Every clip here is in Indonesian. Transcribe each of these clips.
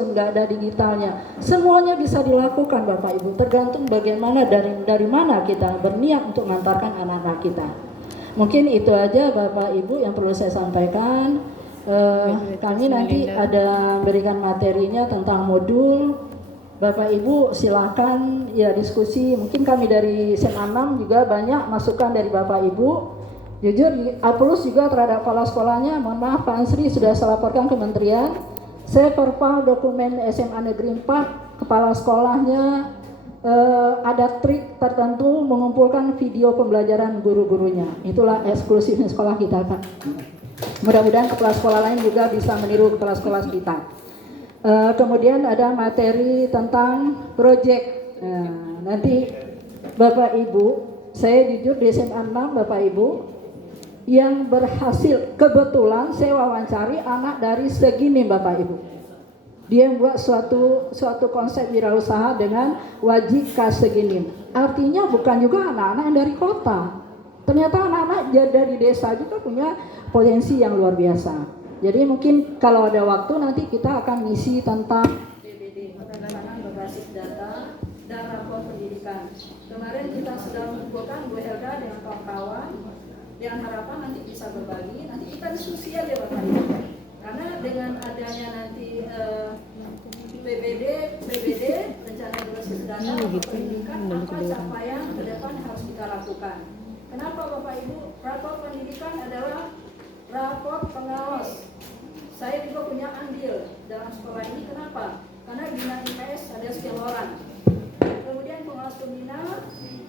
nggak ada digitalnya. Semuanya bisa dilakukan Bapak Ibu, tergantung bagaimana dari mana kita berniat untuk mengantarkan anak-anak kita. Mungkin itu aja Bapak Ibu yang perlu saya sampaikan. Kami nanti ada berikan materinya tentang modul. Bapak Ibu silakan ya diskusi. Mungkin kami dari SMA 6 juga banyak masukan dari Bapak Ibu. Jujur Apulus juga terhadap kepala sekolahnya. Mohon maaf Pak Ansri sudah saya laporkan ke kementerian. Saya perpal dokumen SMA Negeri 4 kepala sekolahnya ada trik tertentu mengumpulkan video pembelajaran guru-gurunya. Itulah eksklusifnya sekolah kita Pak. Mudah-mudahan kepala sekolah lain juga bisa meniru kepala sekolah kita. Kemudian ada materi tentang proyek. Nanti Bapak Ibu, saya jujur di SMA 6 Bapak Ibu yang berhasil, kebetulan saya wawancari anak dari segini Bapak Ibu. Dia membuat suatu konsep wirausaha dengan wajib kas segini. Artinya bukan juga anak-anak yang dari kota. Ternyata anak-anak dari desa juga punya potensi yang luar biasa. Jadi mungkin kalau ada waktu nanti kita akan ngisi tentang DBD, penanganan berbasis data dan rapor pendidikan. Kemarin kita sudah mengumpulkan Bu Helga dengan kawan-kawan, dengan harapan nanti bisa berbagi. Nanti kita diskusi aja Bapak Ibu. Karena dengan adanya nanti BBD, rencana berbasis data pendidikan, apa capaian ke depan harus kita lakukan. Kenapa Bapak Ibu? Rapor pendidikan adalah rapor pengawas. Saya juga punya andil dalam sekolah ini. Kenapa? Karena di IPS ada sekian orang. Kemudian pengawas pembina,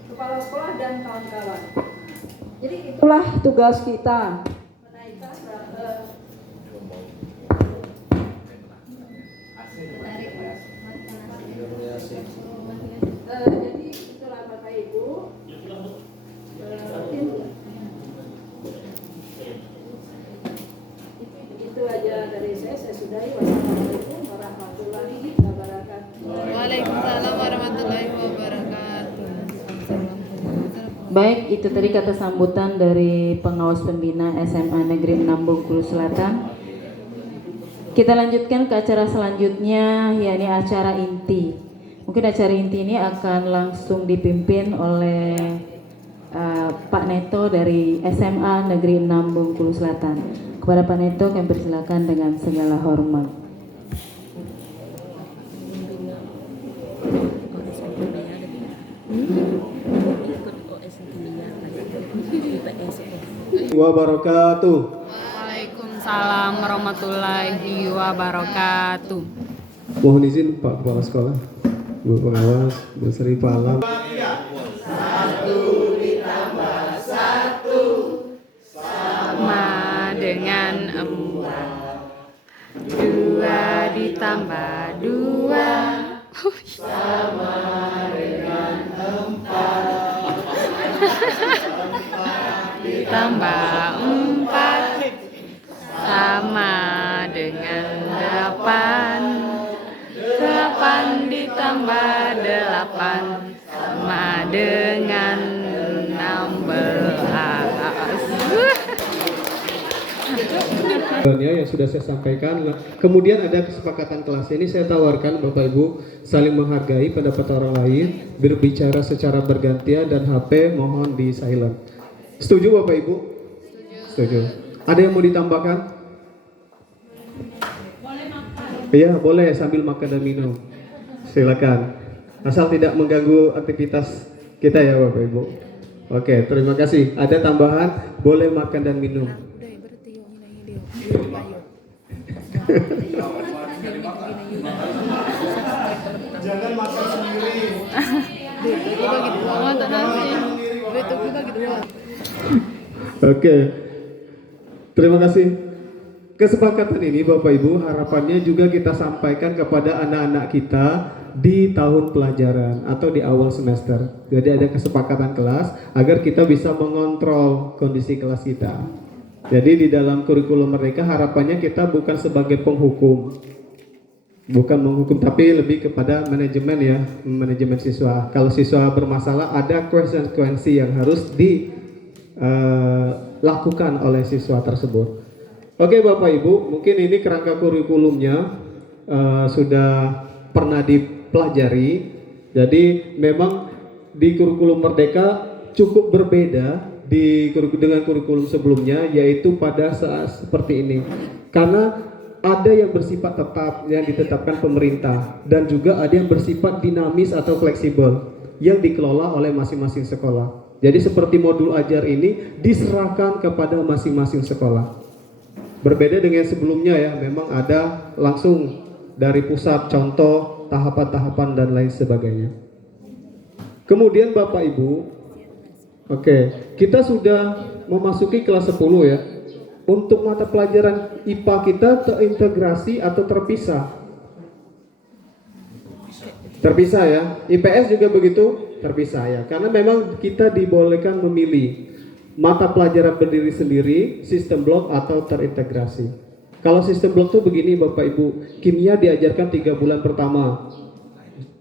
kepala sekolah dan kawan-kawan. Jadi itulah tugas kita. Menaikkan jadi itulah Bapak Ibu. Itu aja dari saya sudahi. Wassalamualaikum warahmatullahi wabarakatuh. Waalaikumsalam warahmatullahi wabarakatuh. Baik, itu tadi kata sambutan dari pengawas pembina SMA Negeri 6 Bengkulu Selatan. Kita lanjutkan ke acara selanjutnya, yakni acara inti. Mungkin acara inti ini akan langsung dipimpin oleh Pak Neto dari SMA Negeri 6 Bengkulu Selatan. Kepada Pak Neto kami persilakan dengan segala hormat. Wabarakatuh. Waalaikumsalam warahmatullahi wabarakatuh. Mohon izin Pak Kepala Sekolah, Bu Pengawas, Bu Sri Pak Alam. Sama dengan 4. 2 ditambah 2 sama dengan 4. Ditambah 4 sama dengan 8. 8 ditambah 8 sama dengan 16. Yang sudah saya sampaikan. Kemudian ada kesepakatan kelas ini saya tawarkan Bapak Ibu saling menghargai pendapat orang lain, berbicara secara bergantian dan HP mohon di silent. Setuju Bapak Ibu? Setuju. Ada yang mau ditambahkan? Boleh makan. Iya, boleh sambil makan dan minum. Silakan. Asal tidak mengganggu aktivitas kita ya Bapak Ibu. Oke, terima kasih. Ada tambahan, boleh makan dan minum. Jangan makan sendiri. Oke. Terima kasih. Kesepakatan ini Bapak Ibu harapannya juga kita sampaikan kepada anak-anak kita di tahun pelajaran atau di awal semester. Jadi ada kesepakatan kelas agar kita bisa mengontrol kondisi kelas kita. Jadi di dalam kurikulum mereka harapannya kita bukan sebagai penghukum, bukan menghukum, tapi lebih kepada manajemen ya, manajemen siswa. Kalau siswa bermasalah ada konsekuensi yang harus dilakukan oleh siswa tersebut. Oke Bapak Ibu, mungkin ini kerangka kurikulumnya. sudah pernah dipelajari. Jadi memang di kurikulum Merdeka cukup berbeda dengan kurikulum sebelumnya, yaitu pada saat seperti ini. Karena ada yang bersifat tetap yang ditetapkan pemerintah dan juga ada yang bersifat dinamis atau fleksibel yang dikelola oleh masing-masing sekolah. Jadi seperti modul ajar ini diserahkan kepada masing-masing sekolah. Berbeda dengan sebelumnya ya, memang ada langsung dari pusat contoh, tahapan-tahapan dan lain sebagainya. Kemudian Bapak Ibu, oke, kita sudah memasuki kelas 10 ya. Untuk mata pelajaran IPA kita terintegrasi atau terpisah? Terpisah ya. IPS juga begitu? Terpisah ya. Karena memang kita dibolehkan memilih mata pelajaran berdiri sendiri, sistem blok atau terintegrasi. Kalau sistem blok tuh begini Bapak Ibu, kimia diajarkan 3 bulan pertama.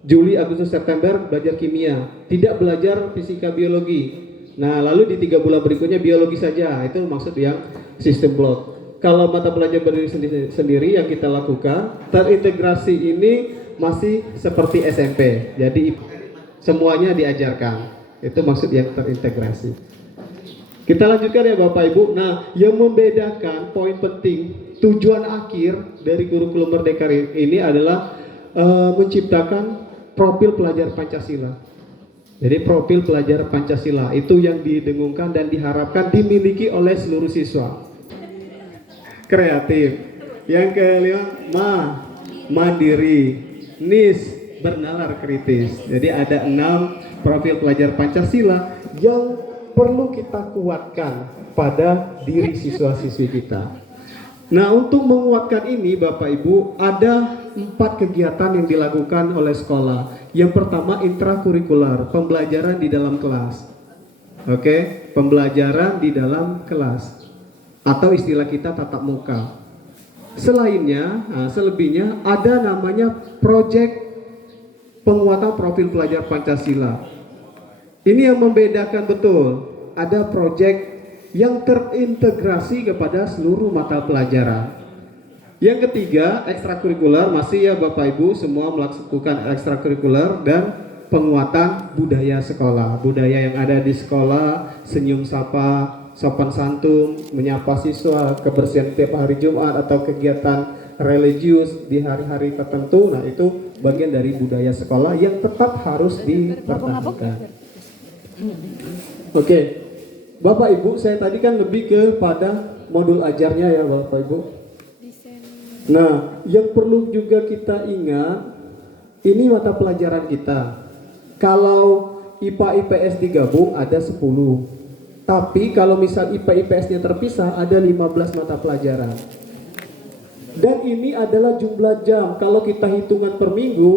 Juli, Agustus, September belajar kimia, tidak belajar fisika biologi. Nah, lalu di 3 bulan berikutnya biologi saja, itu maksud yang sistem blok. Kalau mata pelajaran berdiri sendiri yang kita lakukan, terintegrasi ini masih seperti SMP, jadi semuanya diajarkan, itu maksud yang terintegrasi. Kita lanjutkan ya Bapak Ibu. Nah, yang membedakan poin penting tujuan akhir dari kurikulum Merdeka ini adalah menciptakan profil pelajar Pancasila. Jadi profil pelajar Pancasila itu yang didengungkan dan diharapkan dimiliki oleh seluruh siswa. Kreatif. Yang kelima, mandiri. NIS, bernalar kritis. Jadi ada 6 profil pelajar Pancasila yang perlu kita kuatkan pada diri siswa-siswi kita. Nah, untuk menguatkan ini Bapak Ibu, ada 4 kegiatan yang dilakukan oleh sekolah. Yang pertama, intrakurikuler, pembelajaran di dalam kelas. Oke, pembelajaran di dalam kelas atau istilah kita tatap muka. Selebihnya ada namanya proyek penguatan profil pelajar Pancasila. Ini yang membedakan betul. Ada proyek yang terintegrasi kepada seluruh mata pelajaran. Yang ketiga, ekstrakurikuler, masih ya Bapak Ibu semua melakukan ekstrakurikuler dan penguatan budaya sekolah. Budaya yang ada di sekolah, senyum sapa, sopan santun, menyapa siswa, kebersihan tiap hari Jumat atau kegiatan religius di hari-hari tertentu. Nah, itu bagian dari budaya sekolah yang tetap harus dipertahankan. Oke. Bapak Ibu, saya tadi kan lebih kepada modul ajarnya ya Bapak Ibu. Nah, yang perlu juga kita ingat, ini mata pelajaran kita. Kalau IPA IPS digabung ada 10. Tapi kalau misal IPA IPS-nya terpisah ada 15 mata pelajaran. Dan ini adalah jumlah jam. Kalau kita hitungan per minggu,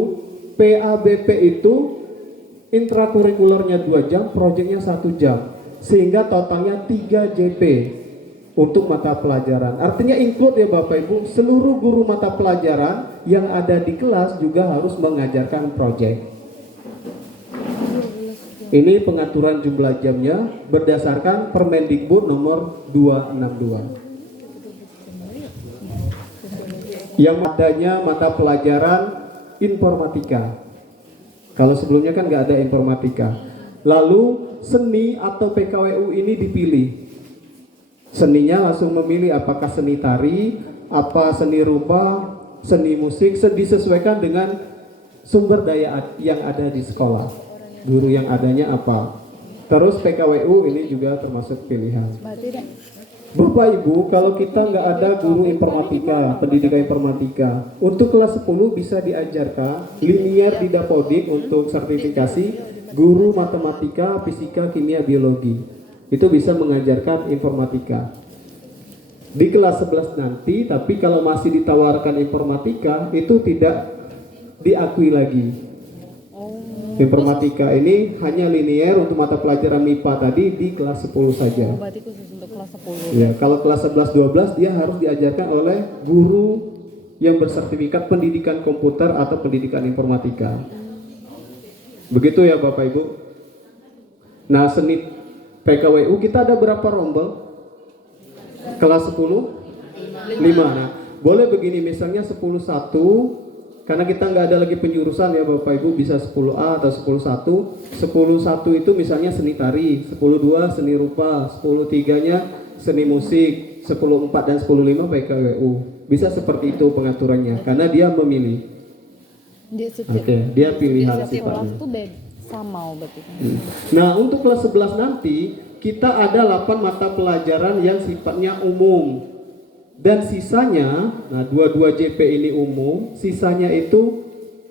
PABP itu intrakurikulernya 2 jam, proyeknya 1 jam. Sehingga totalnya 3 JP untuk mata pelajaran. Artinya include ya Bapak Ibu, seluruh guru mata pelajaran yang ada di kelas juga harus mengajarkan proyek. Ini pengaturan jumlah jamnya berdasarkan Permendikbud nomor 262. Yang adanya mata pelajaran informatika. Kalau sebelumnya kan nggak ada informatika. Lalu seni atau PKWU ini dipilih. Seninya langsung memilih apakah seni tari, apa seni rupa, seni musik, disesuaikan dengan sumber daya yang ada di sekolah. Guru yang adanya apa. Terus PKWU ini juga termasuk pilihan. Bapak Ibu, kalau kita nggak ada guru informatika, pendidikan informatika, untuk kelas 10 bisa diajarkan linear didapodik untuk sertifikasi guru matematika, fisika, kimia, biologi. Itu bisa mengajarkan informatika. Di kelas 11 nanti, tapi kalau masih ditawarkan informatika, itu tidak diakui lagi. Informatika ini hanya linear untuk mata pelajaran MIPA tadi di kelas 10 saja. Berarti khusus untuk kelas 10. Ya, kalau kelas 11-12 dia harus diajarkan oleh guru yang bersertifikat pendidikan komputer atau pendidikan informatika. Begitu ya Bapak Ibu. Nah, seni PKWU kita ada berapa rombel? Kelas 10? 5. Nah, boleh begini misalnya 10-1 karena kita nggak ada lagi penjurusan ya Bapak Ibu, bisa 10A atau 10.1. 10.1 itu misalnya seni tari, 10.2 seni rupa, 10.3-nya seni musik, 10.4 dan 10.5 PKWU. Bisa seperti itu pengaturannya, karena dia memilih. Oke, dia pilihan sifatnya. Sama berarti. Nah, untuk kelas 11 nanti kita ada 8 mata pelajaran yang sifatnya umum. Dan sisanya, nah 22 JP ini umum, sisanya itu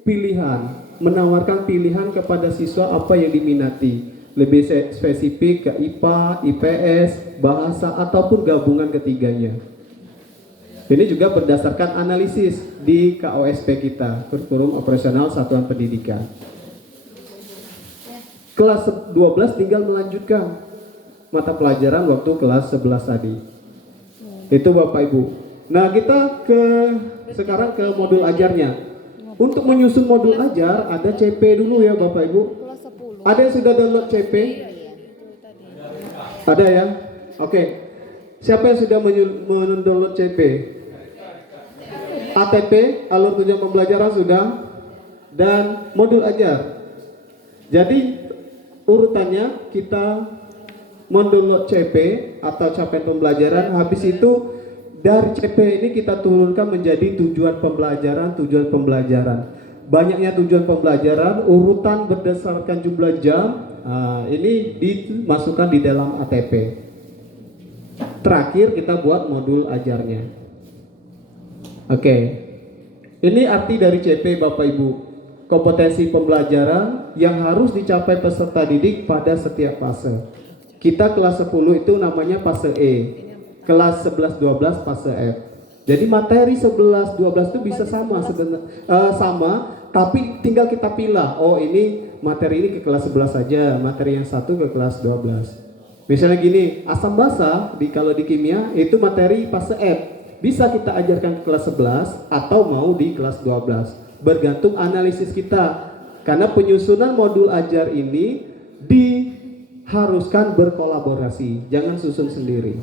pilihan, menawarkan pilihan kepada siswa apa yang diminati. Lebih spesifik ke IPA, IPS, bahasa, ataupun gabungan ketiganya. Ini juga berdasarkan analisis di KOSP kita, Kurikulum Operasional Satuan Pendidikan. Kelas 12 tinggal melanjutkan mata pelajaran waktu kelas 11 tadi. Itu Bapak Ibu. Nah, kita sekarang ke modul ajarnya. Untuk menyusun modul ajar ada CP dulu ya Bapak Ibu. Ada yang sudah download CP? Ada ya? Oke. Siapa yang sudah mendownload CP? ATP, alur tujuan pembelajaran sudah, dan modul ajar. Jadi urutannya kita mendownload CP atau capaian pembelajaran, habis itu dari CP ini kita turunkan menjadi tujuan pembelajaran. Banyaknya tujuan pembelajaran, urutan berdasarkan jumlah jam, ini dimasukkan di dalam ATP. Terakhir kita buat modul ajarnya. Oke, ini arti dari CP Bapak Ibu. Kompetensi pembelajaran yang harus dicapai peserta didik pada setiap fase. Kita kelas 10 itu namanya fase E, kelas 11-12 fase F. Jadi materi 11-12 itu bisa sama tapi tinggal kita pilih. Oh, ini materi ini ke kelas 11 saja, materi yang satu ke kelas 12. Misalnya gini, asam basa kalau di kimia itu materi fase F. Bisa kita ajarkan ke kelas 11 atau mau di kelas 12. Bergantung analisis kita. Karena penyusunan modul ajar ini diharuskan berkolaborasi, jangan susun sendiri.